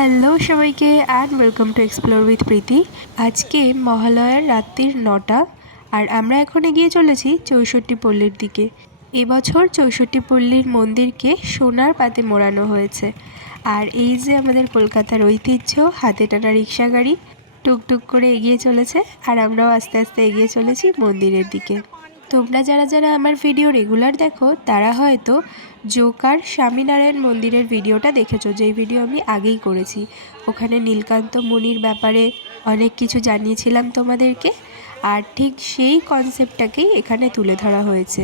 Hello সবাইকে and welcome to explore with Preeti আজকে মহালয়ার রাত্রির নটা, আর আমরা এখন এগিয়ে চলেছি চৌষট্টি পল্লীর দিকে। এবছর চৌষট্টি পল্লীর মন্দিরকে সোনার পাতে মোড়ানো হয়েছে। আর এই যে আমাদের কলকাতার ঐতিহ্য, হাতে টানা রিক্সা গাড়ি, টুকটুক করে এগিয়ে চলেছে, আর আমরাও আস্তে আস্তে এগিয়ে চলেছি মন্দিরের দিকে। তোমরা যারা যারা আমার ভিডিও রেগুলার দেখো তারা হয়তো জোকার স্বামীনারায়ণ মন্দিরের ভিডিওটা দেখেছ যেই ভিডিও আমি আগেই করেছি। ওখানে নীলকান্ত মুনির ব্যাপারে অনেক কিছু জানিয়েছিলাম তোমাদেরকে আর ঠিক সেই কনসেপ্টটাকেই এখানে তুলে ধরা হয়েছে।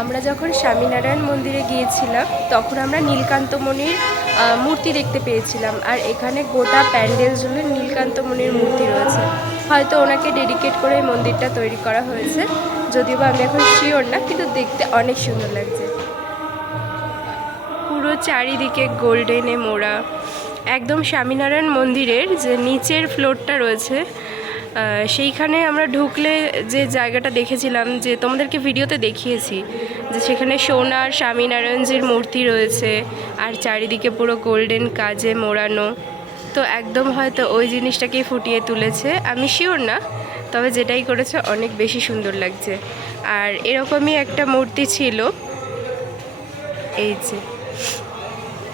আমরা যখন স্বামীনারায়ণ মন্দিরে গিয়েছিলাম তখন আমরা নীলকান্তমণির আহ, মূর্তি দেখতে পেয়েছিলাম। আর এখানে গোটা প্যান্ডেল জুড়ে নীলকান্তমণির মূর্তি রয়েছে। হয়তো ওনাকে ডেডিকেট করে এই মন্দিরটা তৈরি করা হয়েছে। যদিও বা আমি এখন শিওর না, কিন্তু দেখতে অনেক সুন্দর লাগছে। পুরো চারিদিকে গোল্ডেনে মোড়া। একদম স্বামীনারায়ণ মন্দিরের যে নিচের ফ্লোরটা রয়েছে সেইখানে আমরা ঢুকলে যে জায়গাটা দেখেছিলাম, যে তোমাদেরকে ভিডিওতে দেখিয়েছি, যে সেখানে সোনার স্বামীনারায়ণজির মূর্তি রয়েছে, আর চারিদিকে পুরো গোল্ডেন কাজে মোড়ানো। তো একদম হয়তো ওই জিনিসটাকেই ফুটিয়ে তুলেছে। আমি শিওর না, তবে যেটাই করেছে অনেক বেশি সুন্দর লাগছে। আর এরকমই একটা মূর্তি ছিল। এই যে,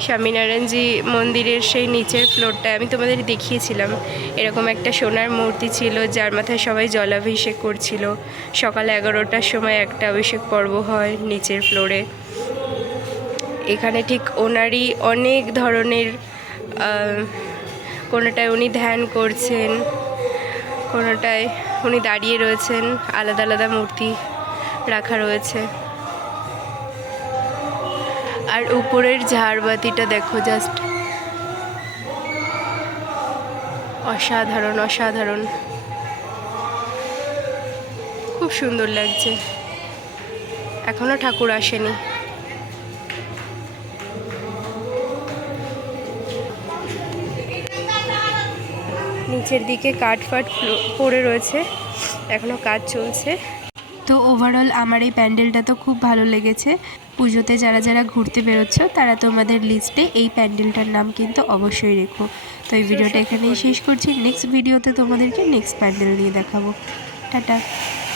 স্বামীনারায়ণজি মন্দিরের সেই নিচের ফ্লোরটায় আমি তোমাদের দেখিয়েছিলাম। এরকম একটা সোনার মূর্তি ছিল, যার মাথায় সবাই জলাভিষেক করছিল। সকাল এগারোটার সময় একটা অভিষেক পর্ব হয় নিচের ফ্লোরে এখানে ঠিক ওনারই অনেক ধরনের কোনোটায় উনি ধ্যান করছেন, কোনোটায় উনি দাঁড়িয়ে রয়েছেন, আলাদা আলাদা মূর্তি রাখা রয়েছে। আর উপরের ঝাড়বাতিটা দেখো জাস্ট অসাধারণ অসাধারণ। খুব সুন্দর লাগছে। এখনও ঠাকুর আসেনি। নিচের দিকে কাঠ ফাট পড়ে রয়েছে। এখনও কাজ চলছে। তো ওভারঅল আমার এই প্যান্ডেলটা তো খুব ভালো লেগেছে। পুজোতে যারা যারা ঘুরতে বেরোচ্ছ তারা তোমাদের লিস্টে এই প্যান্ডেলটার নাম কিন্তু অবশ্যই রেখো। তো এই ভিডিওটা এখানেই শেষ করছি। নেক্সট ভিডিওতে তোমাদেরকে নেক্সট প্যান্ডেল নিয়ে দেখাবো। টাটা।